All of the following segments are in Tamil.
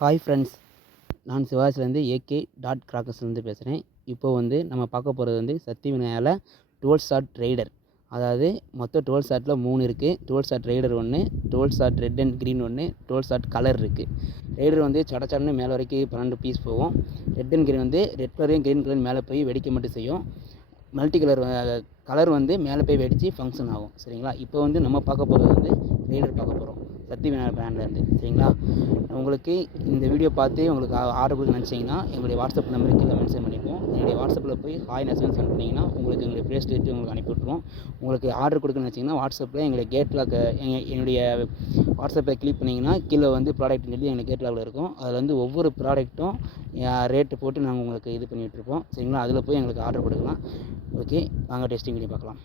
ஹாய் ஃப்ரெண்ட்ஸ், நான் சிவாஜிலேருந்து ஏகே டாட் கிராக்கர்ஸ்லேருந்து பேசுகிறேன். இப்போ வந்து நம்ம பார்க்க போகிறது வந்து சக்தி விநாயகாவில் 12 ஷாட் ரைடர். அதாவது மொத்தம் 12 ஷாட்டில் 3 இருக்குது. 12 ஷாட் ரைடர் ஒன்று, 12 ஷாட் ரெட் அண்ட் க்ரீன் ஒன்று, 12 ஷாட் கலர் இருக்குது. ரைடர் வந்து சடச்சடன்னு மேலே வரைக்கும் 12 பீஸ் போகும். ரெட் அண்ட் க்ரீன் வந்து ரெட் கலரையும் க்ரீன் கலரும் மேலே போய் வெடிக்க மட்டும் செய்யும். மல்டி கலர் கலர் வந்து மேலே போய் வெடித்து ஃபங்க்ஷன் ஆகும். சரிங்களா? இப்போ வந்து நம்ம பார்க்க போகிறது வந்து ரைடர் பார்க்க போகிறோம் சக்தி விநாயகர் பிராண்ட்லேருந்து. சரிங்களா? உங்களுக்கு இந்த வீடியோ பார்த்து உங்களுக்கு ஆர்டர் கொடுக்க நினச்சிங்கன்னா எங்களுடைய வாட்ஸ்அப் நம்பருக்கு கீழே மென்ஷன் பண்ணிப்போம். என்னுடைய வாட்ஸ்அப்பில் போய் ஹாய் நெசன் சென்ட் பண்ணிங்கன்னா உங்களுக்கு எங்களுடைய ப்ரைஸ் ரேட்டு உங்களுக்கு அனுப்பி விட்ருவோம். உங்களுக்கு ஆர்டர் கொடுக்க நினச்சிங்கன்னா வாட்ஸ்அப்பில் எங்களுடைய கேட்லாக் என்னுடைய வாட்ஸ்அப்பை கிளிக் பண்ணிங்கன்னா கீழே வந்து ப்ராடக்ட் சொல்லி எங்களுக்கு கேட்லாகில் இருக்கும். அதில் வந்து ஒவ்வொரு ப்ராடக்ட்டும் ரேட்டு போட்டு நாங்கள் உங்களுக்கு இது பண்ணிகிட்ருப்போம். சரிங்களா? அதில் போய் எங்களுக்கு ஆர்டர் கொடுக்கலாம். ஓகே, வாங்க டெஸ்டிங் பண்ணி பார்க்கலாம்.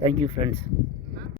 Thank you friends.